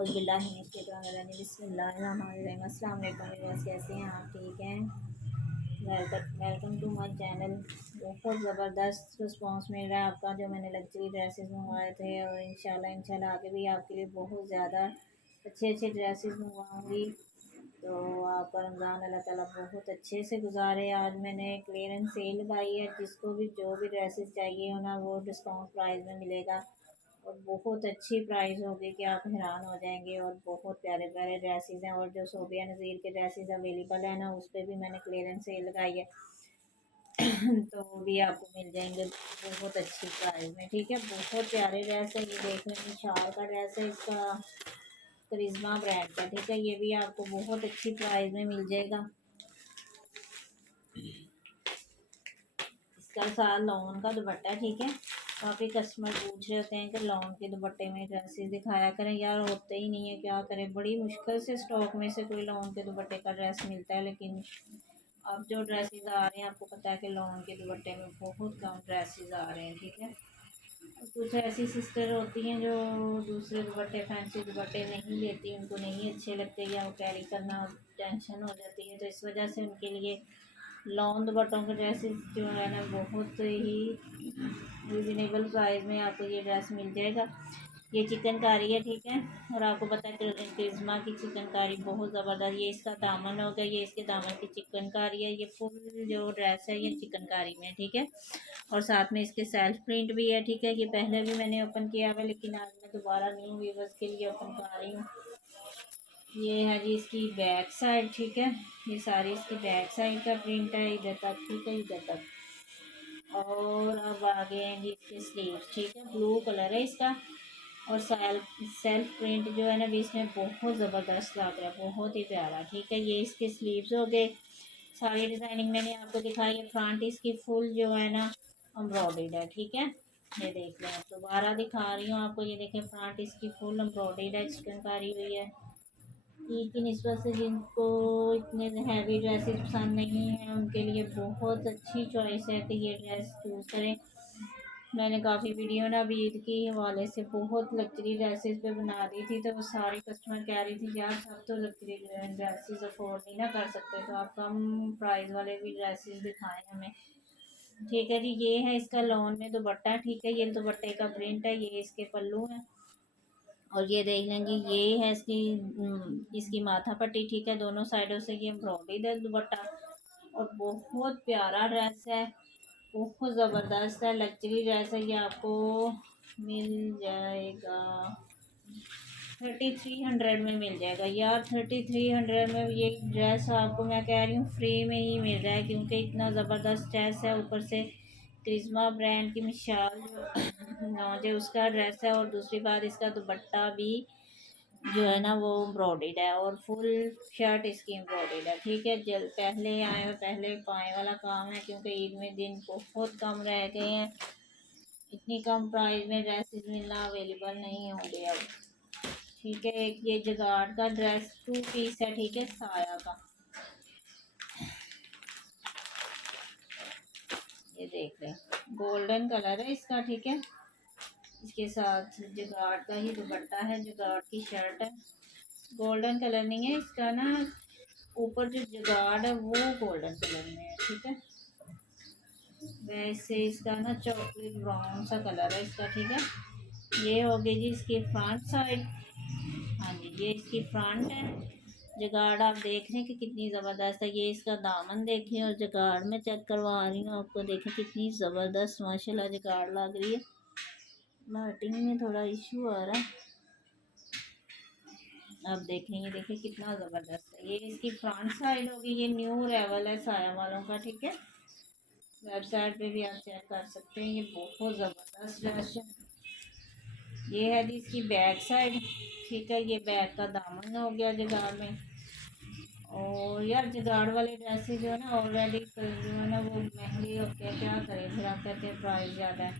बिस्मिल्लाहिर्रहमानिर्रहीम। अस्सलाम वालेकुम व्यूअर्स, कैसे हैं आप? ठीक हैं? Welcome to my channel. बहुत ज़बरदस्त रिस्पांस मिल रहा है आपका, जो मैंने लग्जरी ड्रेसेस मंगवाए थे, और इंशाल्लाह आगे भी आपके लिए बहुत ज़्यादा अच्छे अच्छे ड्रेसेस मंगवाऊँगी। तो आपका रमज़ान अल्लाह ताला बहुत अच्छे से गुजारे। आज मैंने क्लियरेंस सेल लगाई है, जिसको भी जो भी ड्रेसेस चाहिए हो ना, वो डिस्काउंट प्राइस में मिलेगा और बहुत अच्छी प्राइस होगी कि आप हैरान हो जाएंगे। और बहुत प्यारे प्यारे ड्रेसेस हैं, और जो सोबिया नज़ीर के ड्रेसेस अवेलेबल है ना, उस पर भी मैंने क्लियरेंस सेल लगाई है तो वो भी आपको मिल जाएंगे बहुत अच्छी प्राइस में। ठीक है, बहुत प्यारे ड्रेस है। ये देख लेंगे, शाल का ड्रेस है इसका, करिश्मा ब्रांड का। ठीक है, ये भी आपको बहुत अच्छी प्राइस में मिल जाएगा। इसका साथ लॉन का दुपट्टा। ठीक है, काफ़ी कस्टमर पूछ रहे होते हैं कि लॉन के दुपट्टे में ड्रेसेस दिखाया करें। यार होते ही नहीं है, क्या करें, बड़ी मुश्किल से स्टॉक में से कोई लॉन के दुपट्टे का ड्रेस मिलता है। लेकिन अब जो ड्रेसेस आ रहे हैं, आपको पता है कि लॉन के दुपट्टे में बहुत कम ड्रेसेस आ रहे हैं। ठीक है, कुछ ऐसी सिस्टर होती हैं जो दूसरे दुपट्टे, फैंसी दुपट्टे नहीं लेती, उनको नहीं अच्छे लगते या वो कैरी करना टेंशन हो जाती है, तो इस वजह से उनके लिए लॉन दुपट्टों के ड्रेसेस जो है ना, बहुत ही रिजनेबल प्राइस में आपको ये ड्रेस मिल जाएगा। ये चिकनकारी है। ठीक है, और आपको पता है करिश्मा की चिकनकारी बहुत ज़बरदस्त। ये इसका दामन हो गया, ये इसके दामन की चिकनकारी है। ये फुल जो ड्रेस है ये चिकनकारी में। ठीक है, और साथ में इसके सेल्फ प्रिंट भी है। ठीक है, ये पहले भी मैंने ओपन किया हुआ, लेकिन आज मैं दोबारा न्यू व्यूवर्स के लिए ओपन कर रही हूँ। ये है जी इसकी बैक साइड। ठीक है, ये सारी इसकी बैक साइड का प्रिंट है, इधर तक। ठीक है, इधर तक। और अब आगे हैं जी इसके स्लीव्स। ठीक है, ब्लू कलर है इसका, और सेल्फ प्रिंट जो है ना भी इसमें बहुत ज़बरदस्त लग रहा है, बहुत ही प्यारा। ठीक है, ये इसके स्लीव्स हो गए। सारी डिज़ाइनिंग मैंने आपको दिखाई है। फ्रंट इसकी फुल जो है ना एम्ब्रॉयडर्ड है। ठीक है, ये देख लें, दोबारा दिखा रही हूँ आपको। ये देखें, फ्रंट इसकी फुल एम्ब्रॉयडर्ड है, चिकनकारी हुई है। लेकिन इस वजह से जिनको इतने हैवी ड्रेसेस पसंद नहीं है, उनके लिए बहुत अच्छी चॉइस है कि ये ड्रेस चूज़ करें। मैंने काफ़ी वीडियो ना अभी ईद के हवाले से बहुत लग्जरी ड्रेसेस पे बना दी थी, तो वो सारे कस्टमर कह रही थी यार सब तो लग्जरी ड्रेसेस अफोर्ड नहीं ना कर सकते, तो आप कम प्राइस वाले भी ड्रेसेस दिखाएं हमें। ठीक है जी, ये है इसका लॉन में दुपट्टा। ठीक है, ये दुपट्टे का प्रिंट है, ये इसके पल्लू है, और ये देख लेंगे ये है इसकी माथा पट्टी। ठीक है, दोनों साइडों से ये एम्ब्रॉयडरी है दुपट्टा, और बहुत प्यारा ड्रेस है, बहुत ज़बरदस्त है, लग्जरी ड्रेस है। ये आपको मिल जाएगा 3300 में मिल जाएगा। यार 3300 में ये ड्रेस आपको मैं कह रही हूँ फ्री में ही मिल रहा है, क्योंकि इतना ज़बरदस्त ड्रेस है। ऊपर से क्रिस्मा ब्रांड की मिसाल जो उसका ड्रेस है, और दूसरी बात इसका दुपट्टा भी जो है ना वो एम्ब्रॉयडर्ड है, और फुल शर्ट इसकी एम्ब्रॉयडर्ड है। ठीक है, जल पहले आए और पहले पाए वाला काम है, क्योंकि ईद में दिन बहुत कम रह गए हैं। इतनी कम प्राइस में ड्रेसेस मिलना अवेलेबल नहीं होंगे अब। ठीक है, एक ये जगाड़ का ड्रेस 2 पीस है। ठीक है, साया का, ये देख लें, गोल्डन कलर है इसका। ठीक है, इसके साथ जगाड़ का ही दुपट्टा है, जगाड़ की शर्ट है। गोल्डन कलर नहीं है इसका ना, ऊपर जो जुगाड़ है वो गोल्डन कलर में है। ठीक है, वैसे इसका ना चॉकलेट ब्राउन सा कलर है इसका। ठीक है, ये हो गई जी इसकी फ्रंट साइड। हाँ जी, ये इसकी फ्रंट है। जगाड़ आप देख रहे हैं कि कितनी ज़बरदस्त है। ये इसका दामन देखें, और जगाड़ में चेक करवा रही हूँ आपको, देखें कितनी ज़बरदस्त माशाल्लाह जगाड़ लग रही है। लाइटिंग में थोड़ा इशू आ रहा है, अब देखेंगे, देखिए कितना ज़बरदस्त है। ये इसकी फ्रंट साइड होगी। ये न्यू अराइवल है साया वालों का। ठीक है, वेबसाइट पे भी आप चेक कर सकते हैं। ये बहुत ज़बरदस्त ड्रेस है। ये है जी इसकी बैक साइड। ठीक है, ये बैक का दामन हो गया जगाड़ में। और यार जगाड़ वाले ड्रेसेस जो है ना ऑलरेडी जो है ना वो महंगे होते हैं, क्या करें, फिर आप कहते हैं प्राइस ज़्यादा है।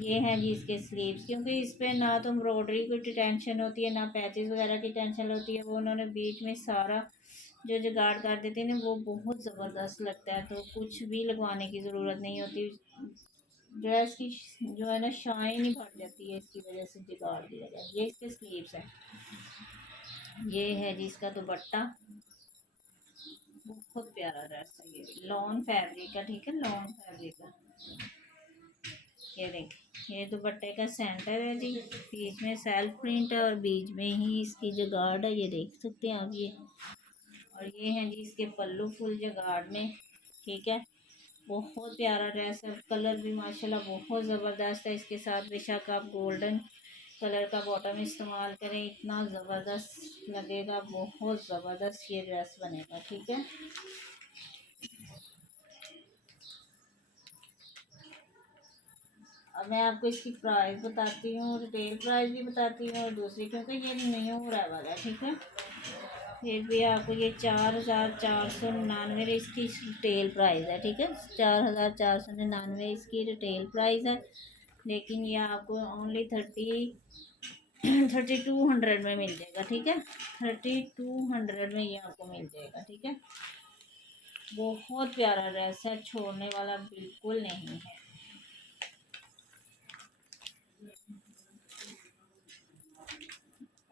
ये हैं जी इसके स्लीव्स, क्योंकि इस पर ना तो एम्ब्रॉयडरी की टेंशन होती है, ना पैचेस वगैरह की टेंशन होती है। वो उन्होंने बीच में सारा जो जुगाड़ कर देते हैं ना, वो बहुत ज़बरदस्त लगता है, तो कुछ भी लगवाने की ज़रूरत नहीं होती। ड्रेस की जो है ना शाइन ही बढ़ जाती है इसकी वजह से, जुगाड़ की वजह। ये इसके स्लीव्स हैं। ये है जी इसका दुपट्टा, बहुत प्यारा ड्रेस है ये, लॉन फैब्रिक का, ठीक है, लॉन फैब्रिक का। ये देखिए, ये दुपट्टे का सेंटर है जी, बीच में सेल्फ प्रिंट है और बीच में ही इसकी जो गार्ड है ये देख सकते हैं आप ये। और ये है जी इसके पल्लू फुल जो गार्ड में, ठीक है। बहुत प्यारा ड्रेस है, कलर भी माशाल्लाह बहुत ज़बरदस्त है। इसके साथ बेशक आप गोल्डन कलर का बॉटम इस्तेमाल करें, इतना ज़बरदस्त लगेगा, बहुत ज़बरदस्त ये ड्रेस बनेगा, ठीक है। अब मैं आपको इसकी प्राइस बताती हूँ, रिटेल प्राइस भी बताती हूँ और दूसरी, क्योंकि ये न्यू अराइवल है, ठीक है। फिर भी आपको ये 4,499 इसकी रिटेल प्राइस है, ठीक है। 4,499 इसकी रिटेल प्राइस है, लेकिन ये आपको ओनली 3200 में मिल जाएगा, ठीक है। 3200 में ये आपको मिल जाएगा, ठीक है। बहुत प्यारा ड्रेस है, छोड़ने वाला बिल्कुल नहीं है।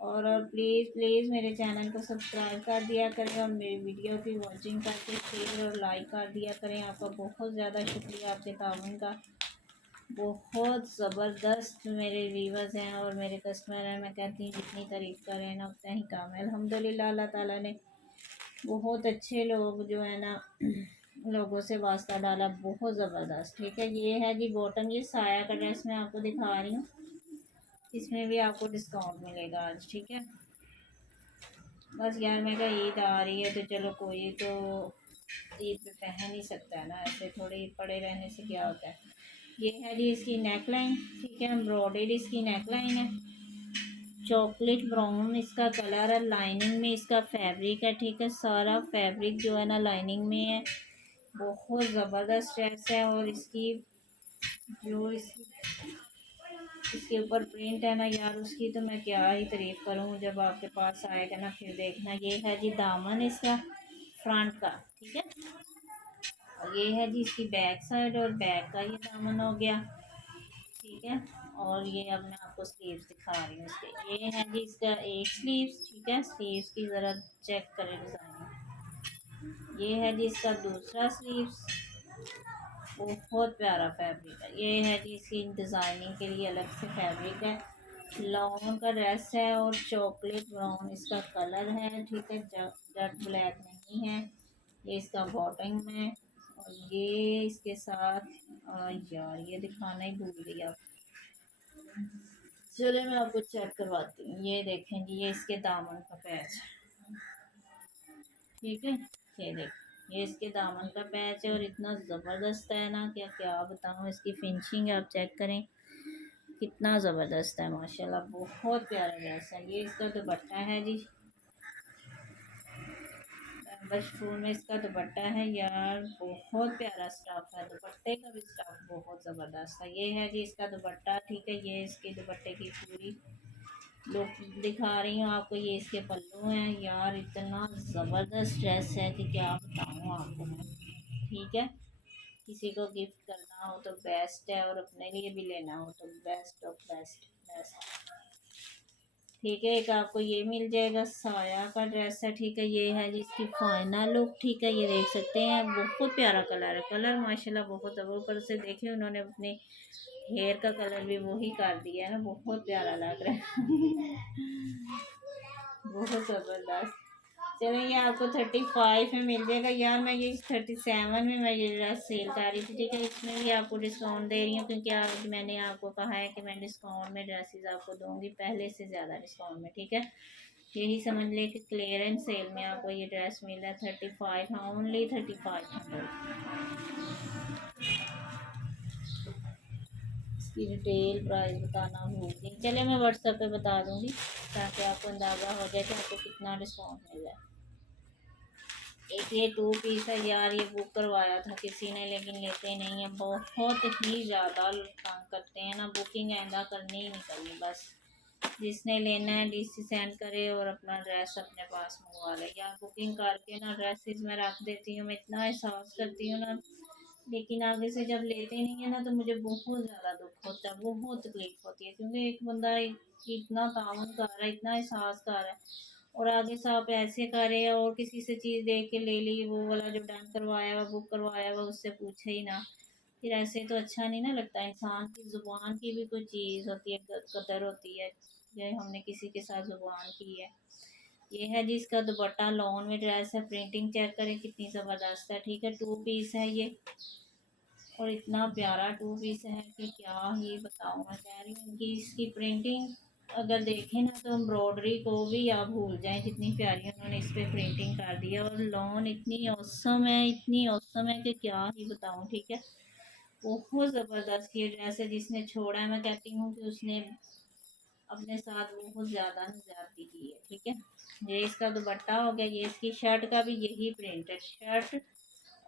और प्लीज़ प्लीज़ मेरे चैनल को सब्सक्राइब कर दिया करें और मेरी वीडियो की वॉचिंग करके शेयर और लाइक कर दिया करें। आपका बहुत ज़्यादा शुक्रिया आपके ताउन का। बहुत ज़बरदस्त मेरे व्यूवर्स हैं और मेरे कस्टमर हैं। मैं कहती हूँ जितनी तारीफ़ करें ना उतना ही कम है। अल्हम्दुलिल्लाह अल्लाह ताला ने बहुत अच्छे लोग जो है ना लोगों से वास्ता डाला, बहुत ज़बरदस्त, ठीक है। ये है जी बॉटम, ये साया का ड्रेस मैं आपको दिखा रही हूँ, इसमें भी आपको डिस्काउंट मिलेगा आज, ठीक है। बस यार मैं कहा ईद आ रही है तो चलो कोई तो ईद पे पहन ही सकता है ना, ऐसे थोड़े पड़े रहने से क्या होता है। ये है जी इसकी नेक लाइन, ठीक है, एम्ब्रॉयडर्ड इसकी नेक लाइन है, चॉकलेट ब्राउन इसका कलर है, लाइनिंग में इसका फैब्रिक है, ठीक है। सारा फैब्रिक जो है ना लाइनिंग में है, बहुत ज़बरदस्त ड्रेस है। और इसकी जो इसके ऊपर प्रिंट है ना यार, उसकी तो मैं क्या ही तारीफ करूँ, जब आपके पास आएगा ना फिर देखना। ये है जी दामन इसका फ्रंट का, ठीक है। और ये है जी इसकी बैक साइड, और बैक का ये दामन हो गया, ठीक है। और ये अब मैं आपको स्लीव्स दिखा रही हूँ इसके। ये है जी इसका एक स्लीव्स, ठीक है, स्लीव्स की ज़रा चेक करें डिज़ाइन। ये है जी इसका दूसरा स्लीव्स, बहुत प्यारा फैब्रिक है। ये है जी इसकी डिज़ाइनिंग के लिए अलग से फैब्रिक है, लॉन का ड्रेस है और चॉकलेट ब्राउन इसका कलर है, ठीक है, जेट ब्लैक नहीं है। ये इसका बॉटम है और ये इसके साथ यार ये दिखाना ही भूल गई आप, चलो मैं आपको चेक करवाती हूँ। ये देखें जी, ये इसके दामन का पैच, ठीक है। ये देख, ये इसके दामन का पैच है और इतना ज़बरदस्त है ना, क्या क्या बताऊँ। इसकी फिनिशिंग आप चेक करें, कितना ज़बरदस्त है माशाल्लाह, बहुत प्यारा ड्रेस है। ये इसका दुपट्टा है जी, बस फूल में इसका दुपट्टा है यार, बहुत प्यारा स्टफ है, दुपट्टे का भी स्टफ बहुत ज़बरदस्त है। ये है जी इसका दुपट्टा, ठीक है। ये इसके दुपट्टे की पूरी लुक दिखा रही हूँ आपको। ये इसके पल्लू हैं यार, इतना ज़बरदस्त ड्रेस है कि क्या बताऊँ आपको मैं, ठीक है। किसी को गिफ्ट करना हो तो बेस्ट है, और अपने लिए भी लेना हो तो बेस्ट ऑफ बेस्ट बेस्ट, ठीक है। एक आपको ये मिल जाएगा, साया का ड्रेस है, ठीक है। ये है जिसकी फाइनल लुक, ठीक है। ये देख सकते हैं, बहुत प्यारा कलर है, कलर माशाल्लाह बहुत ऊपर से देखिए उन्होंने अपने हेयर का कलर भी वही कर दिया है ना, बहुत प्यारा लग रहा है बहुत ज़बरदस्त। चलो ये आपको 35 में मिल जाएगा यार, मैं ये 37 में मैं ये ड्रेस सेल कर रही थी, ठीक है। इसमें भी आपको डिस्काउंट दे रही हूँ, क्योंकि आज मैंने आपको कहा है कि मैं डिस्काउंट में ड्रेसेस आपको दूंगी, पहले से ज़्यादा डिस्काउंट में, ठीक है। यही समझ ले कि क्लियरेंस सेल में आपको ये ड्रेस मिल रहा है 35, हाँ ओनली 3500। इसकी डिटेल प्राइस बताना भूल गई, चलिए मैं व्हाट्सएप पे बता दूंगी ताकि आपको अंदाज़ा हो जाए कि आपको कितना डिस्काउंट मिल रहा है। एक ये 2 पीस है यार, ये बुक करवाया था किसी ने लेकिन लेते नहीं है, बहुत ही ज़्यादा तंग करते हैं ना, बुकिंग आइंदा करनी ही नहीं करनी बस। जिसने लेना है डीसी सेंड करे और अपना ड्रेस अपने पास मंगवा ले यार। बुकिंग करके ना ड्रेसेस में रख देती हूँ, मैं इतना एहसास करती हूँ ना, लेकिन आगे से जब लेते नहीं है ना तो मुझे बहुत ज़्यादा दुख होता है, बहुत तकलीफ होती है, क्योंकि एक बंदा इतना ताउन कर रहा है, इतना एहसास कर रहा है, और आगे से आप ऐसे करें और किसी से चीज़ देख के ले ली, वो वाला जो डन करवाया हुआ बुक करवाया हुआ उससे पूछे ही ना, फिर ऐसे तो अच्छा नहीं ना लगता। इंसान की ज़ुबान की भी कोई चीज़ होती है, कदर होती है, ये हमने किसी के साथ ज़ुबान की है। ये है जी इसका दुपट्टा, लॉन में ड्रेस है, प्रिंटिंग चेक करें कितनी ज़बरदस्त है, ठीक है। 2 पीस है ये, और इतना प्यारा 2 पीस है कि क्या ही बताऊँ। मैं कह रही हूँ इनकी इसकी प्रिंटिंग अगर देखें ना तो एम्ब्रॉयडरी को भी आप भूल जाएं, जितनी प्यारी उन्होंने इस पर प्रिंटिंग कर दी है। और लॉन इतनी औसम है, इतनी औसम है कि क्या ही बताऊँ, ठीक है। बहुत ज़बरदस्त ये ड्रेस है, जिसने छोड़ा है मैं कहती हूँ कि उसने अपने साथ बहुत ज़्यादा ज्यादती की है, ठीक है। ये इसका दुपट्टा हो गया, ये इसकी शर्ट का भी यही प्रिंट है, शर्ट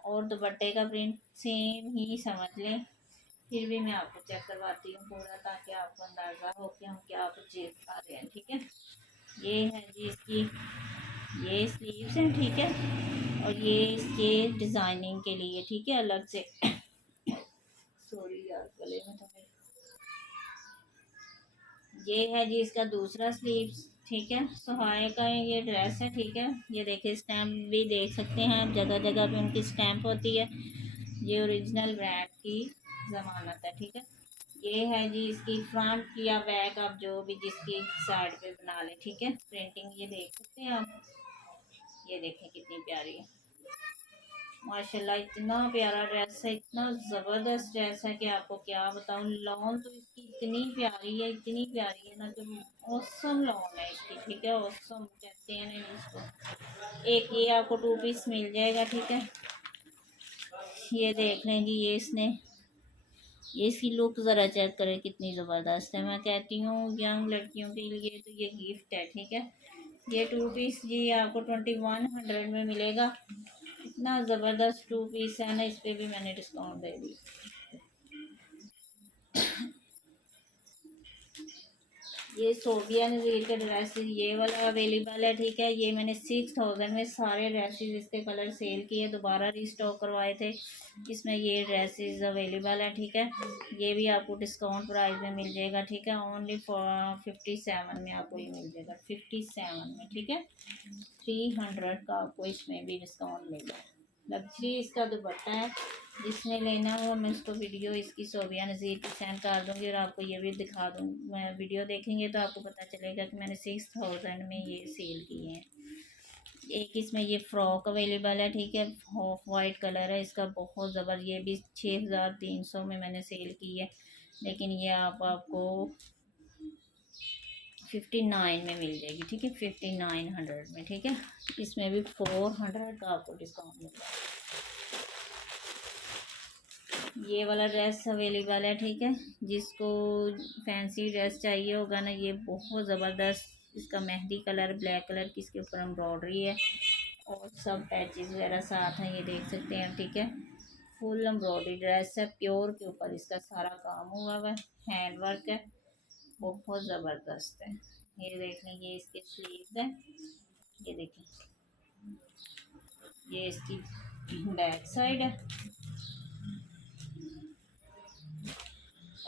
और दुपट्टे का प्रिंट सेम ही समझ लें। फिर भी मैं आपको चेक करवाती हूँ पूरा, ताकि आपको अंदाज़ा हो कि हम क्या कुछ चेक पा रहे हैं, ठीक है। ये है जी इसकी, ये स्लीव्स हैं, ठीक है। और ये इसके डिज़ाइनिंग के लिए, ठीक है, अलग से सॉरी यार गले में तो मेरे। ये है जी इसका दूसरा स्लीव्स, ठीक है। सुहाए का ये ड्रेस है, ठीक है। ये देखिए स्टैम्प भी देख सकते हैं आप, जगह जगह पे उनकी स्टैम्प होती है। ये ओरिजिनल ब्रांड की ज़मानत है, ठीक है। ये है जी इसकी फ्रंट या बैक, आप जो भी जिसकी साइड पे बना लें, ठीक है। प्रिंटिंग ये देख सकते हैं आप, ये देखें कितनी प्यारी है माशाल्लाह। इतना प्यारा ड्रेस है, इतना ज़बरदस्त ड्रेस है कि आपको क्या बताऊं। लॉन तो इसकी इतनी प्यारी है, इतनी प्यारी है ना कि औसम लॉन है इसकी, ठीक है। औसम कहते हैं ना इसको। एक ये आपको 2 पीस मिल जाएगा, ठीक है। ये देख लें जी, ये इसने, ये इसकी लुक ज़रा चेक करें कितनी ज़बरदस्त है। मैं कहती हूँ यंग लड़कियों के लिए तो ये गिफ्ट है, ठीक है। ये 2 पीस जी आपको 2100 में मिलेगा। इतना ज़बरदस्त 2 पीस है ना, इस पर भी मैंने डिस्काउंट दे दी। ये सोबिया नज़ीर के ड्रेसेस ये वाला अवेलेबल है, ठीक है। ये मैंने 6000 में सारे ड्रेसेस इसके कलर सेल किए, दोबारा रीस्टॉक करवाए थे। इसमें ये ड्रेसेस अवेलेबल है, ठीक है। ये भी आपको डिस्काउंट प्राइस में मिल जाएगा, ठीक है। ओनली फॉर 57 में आपको ये मिल जाएगा, 57 में, ठीक है। 300 का आपको इसमें भी डिस्काउंट मिलेगा। लग्जरी इसका दुपट्टा है, जिसने लेना हो मैं उसको वीडियो इसकी सोबिया नज़ीर की सेंड कर दूँगी, और आपको ये भी दिखा दूँ। मैं वीडियो देखेंगे तो आपको पता चलेगा कि मैंने 6000 में ये सेल किए हैं। एक इसमें ये फ्रॉक अवेलेबल है, ठीक है। ऑफ वाइट कलर है इसका, बहुत ज़बर। ये भी 6300 में मैंने सेल की है, लेकिन ये आपको 59 में मिल जाएगी, ठीक है। 5900 में, ठीक है। इसमें भी 400 का आपको डिस्काउंट मिलेगा। ये वाला ड्रेस अवेलेबल है, ठीक है। जिसको फैंसी ड्रेस चाहिए होगा ना, ये बहुत ज़बरदस्त इसका मेहंदी कलर ब्लैक कलर की इसके ऊपर एम्ब्रॉयडरी है, और सब पैचेस वगैरह साथ हैं, ये देख सकते हैं, ठीक है। फुल एम्ब्रॉयडरी ड्रेस है, प्योर के ऊपर इसका सारा काम हुआ हुआ है, हैंड वर्क है, बहुत ज़बरदस्त है। ये देख लें, ये इसके स्लीव्स है, ये देखें, ये इसकी बैक साइड है,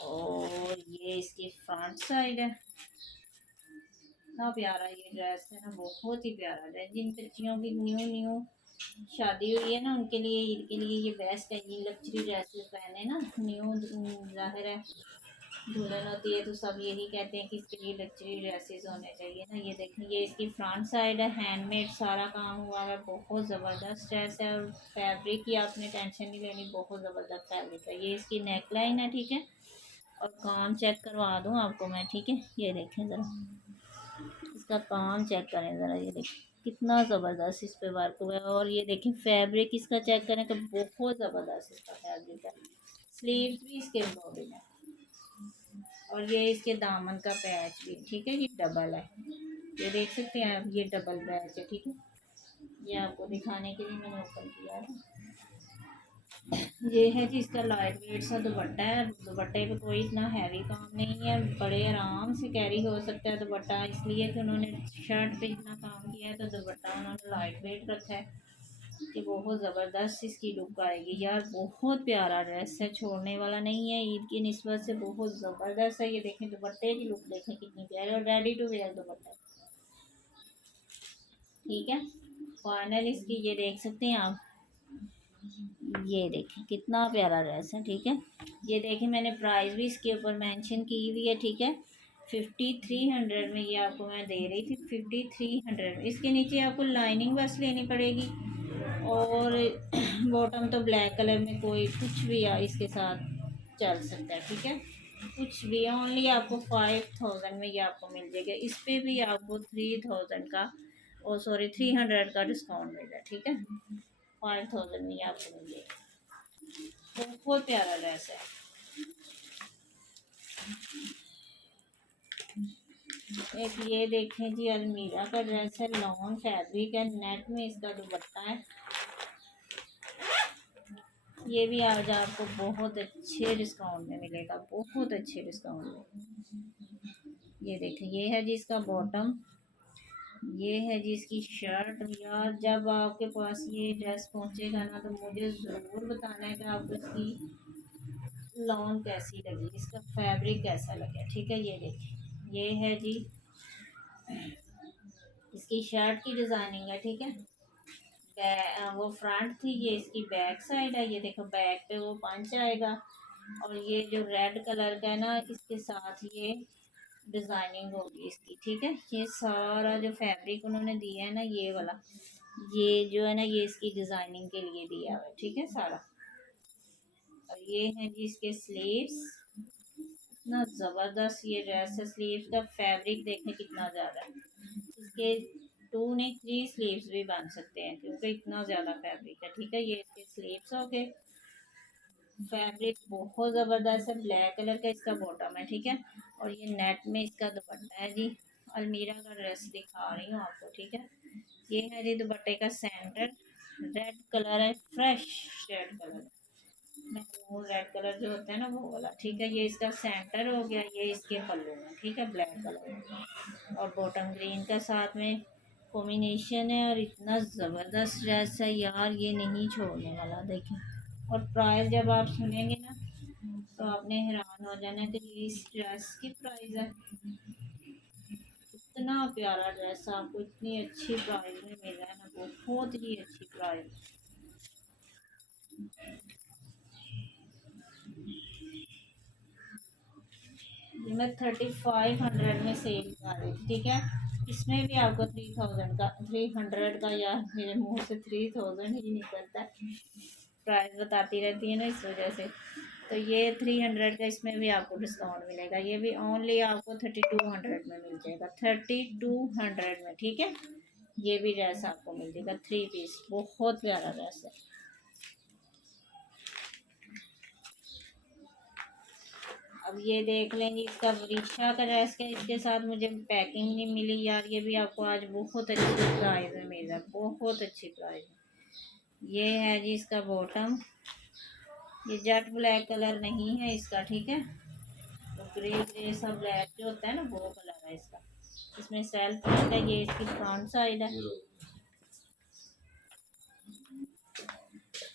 और ये इसकी फ्रंट साइड है। इतना प्यारा ये ड्रेस है ना, बहुत ही प्यारा ड्रेस। जिन बच्चियों की न्यू न्यू शादी हुई है ना, उनके लिए, ईद के लिए ये बेस्ट है। ये लग्जरी ड्रेसेस पहने ना, न्यू, जाहिर है दुल्हन होती है तो सब यही कहते हैं कि इसके लिए लग्जरी ड्रेसेस होने चाहिए ना। ये देखें, ये इसकी फ्रंट साइड है, हैंडमेड सारा काम हुआ है, बहुत ज़बरदस्त ड्रेस है। और फैब्रिक की आपने टेंशन नहीं लेनी, बहुत ज़बरदस्त फैब्रिक है। ये इसकी नेक लाइन है, ठीक है। और काम चेक करवा दूँ आपको मैं, ठीक है। ये देखें ज़रा, इसका काम चेक करें ज़रा, ये देखें कितना ज़बरदस्त इस पे वर्क हुआ है। और ये देखें फैब्रिक इसका चेक करें तो बहुत ज़बरदस्त इसका फैब्रिक है। स्लीव्स भी इसके एम्ब्रॉयडरी है, और ये इसके दामन का पैच भी, ठीक है। ये डबल है, ये देख सकते हैं आप, ये डबल पैच है, ठीक है। ये आपको दिखाने के लिए मैंने ओपन किया है। ये है जी इसका लाइट वेट सा दुपट्टा है। दुपट्टे पे कोई इतना हैवी काम नहीं है, बड़े आराम से कैरी हो सकता है दुपट्टा, इसलिए कि उन्होंने शर्ट पे इतना काम किया है तो दुपट्टा उन्होंने लाइट वेट रखा है कि बहुत ज़बरदस्त इसकी लुक आएगी। यार बहुत प्यारा ड्रेस है, छोड़ने वाला नहीं है। ईद की निस्बत से बहुत ज़बरदस्त है। ये देखें दुपट्टे की लुक देखें कितनी प्यारी, और रेडी टू वेयर दुपट्टा। ठीक है। फाइनल इसकी ये देख सकते हैं आप, ये देखें कितना प्यारा ड्रेस है। ठीक है, ये देखें मैंने प्राइस भी इसके ऊपर मेंशन की हुई है। ठीक है, 5300 में ये आपको मैं दे रही थी, 5300 में। इसके नीचे आपको लाइनिंग बस लेनी पड़ेगी, और बॉटम तो ब्लैक कलर में कोई कुछ भी इसके साथ चल सकता है। ठीक है, कुछ भी, ओनली आपको 5000 में ये आपको मिल जाएगा। इस पर भी आपको 3000 का, ओ सॉरी 300 का डिस्काउंट मिल रहा है। ठीक है, 5000 में ये आपको मिल जाएगा। बहुत प्यारा ड्रेस है। एक ये देखें जी, अलमीरा का ड्रेस है, लॉन फैब्रिक है, नेट में इसका दुपट्टा है। ये भी आज आपको बहुत अच्छे डिस्काउंट में मिलेगा, बहुत अच्छे डिस्काउंट में। ये देखें, ये है जी इसका बॉटम, ये है जी इसकी शर्ट। यार जब आपके पास ये ड्रेस पहुंचेगा ना, तो मुझे ज़रूर बताना है कि आपको इसकी लॉन कैसी लगी, इसका फैब्रिक कैसा लगा। ठीक है, ये देखिए, ये है जी इसकी शर्ट की डिज़ाइनिंग है। ठीक है, वो फ्रंट थी, ये इसकी बैक साइड है। ये देखो बैक पे वो पंच आएगा, और ये जो रेड कलर का है ना, इसके साथ ये डिज़ाइनिंग होगी इसकी। ठीक है, ये सारा जो फैब्रिक उन्होंने दिया है ना, ये वाला, ये जो है ना, ये इसकी डिज़ाइनिंग के लिए दिया हुआ है। ठीक है सारा। और ये है जी इसके स्लीव्स, इतना ज़बरदस्त ये ड्रेस है। स्लीव्स का फैब्रिक देखें कितना ज़्यादा है, इसके 2 नहीं 3 स्लीव्स भी बन सकते हैं, क्योंकि इतना ज़्यादा फैब्रिक है। ठीक है, ये इसके स्लीव्स हो गए। फैब्रिक बहुत ज़बरदस्त है, ब्लैक कलर का इसका बॉटम है। ठीक है, और ये नेट में इसका दुपट्टा है जी। अलमीरा का ड्रेस दिखा रही हूँ आपको। ठीक है, ये है जी दुपट्टे का सेंटर, रेड कलर है, fresh red colour, maroon red colour जो होता है ना, वो वाला। ठीक है, ये इसका सेंटर हो गया, ये इसके पल्लू में। ठीक है, ब्लैक कलर में, और बॉटम ग्रीन का साथ में कॉम्बिनेशन है। और इतना ज़बरदस्त ड्रेस है यार, ये नहीं छोड़ने वाला। देखें, और प्राइस जब आप सुनेंगे ना, तो आपने हैरान हो जाना कि इस ड्रेस की प्राइस है। इतना प्यारा ड्रेस आपको इतनी अच्छी प्राइस में मिल रहा है ना, बहुत ही अच्छी प्राइस। ये मैं 3500 में सेल कर रही थी। ठीक है, इसमें भी आपको 3000 का, 300 का, या मेरे मुंह से 3000 ही निकलता है, प्राइस बताती रहती है ना इस वजह से। तो ये 300 का, इसमें भी आपको डिस्काउंट मिलेगा। ये भी ओनली आपको 3200 में मिल जाएगा, 3200 में। ठीक है, ये भी ड्रेस आपको मिल जाएगा 3 पीस, बहुत प्यारा ड्रेस है। अब ये देख लेंगे इसका वरीशा का ड्रेस का, इसके साथ मुझे पैकिंग नहीं मिली यार। ये भी आपको आज बहुत अच्छी प्राइस में मिल रहा है, बहुत अच्छी प्राइस में। ये है जी इसका बॉटम, ये जेट ब्लैक कलर नहीं है इसका। ठीक है, तो ग्रे ग्रे सा ब्लैक जो होता है ना, वो कलर है इसका। इसमें सेल्फ है, ये इसकी फ्रंट साइड है।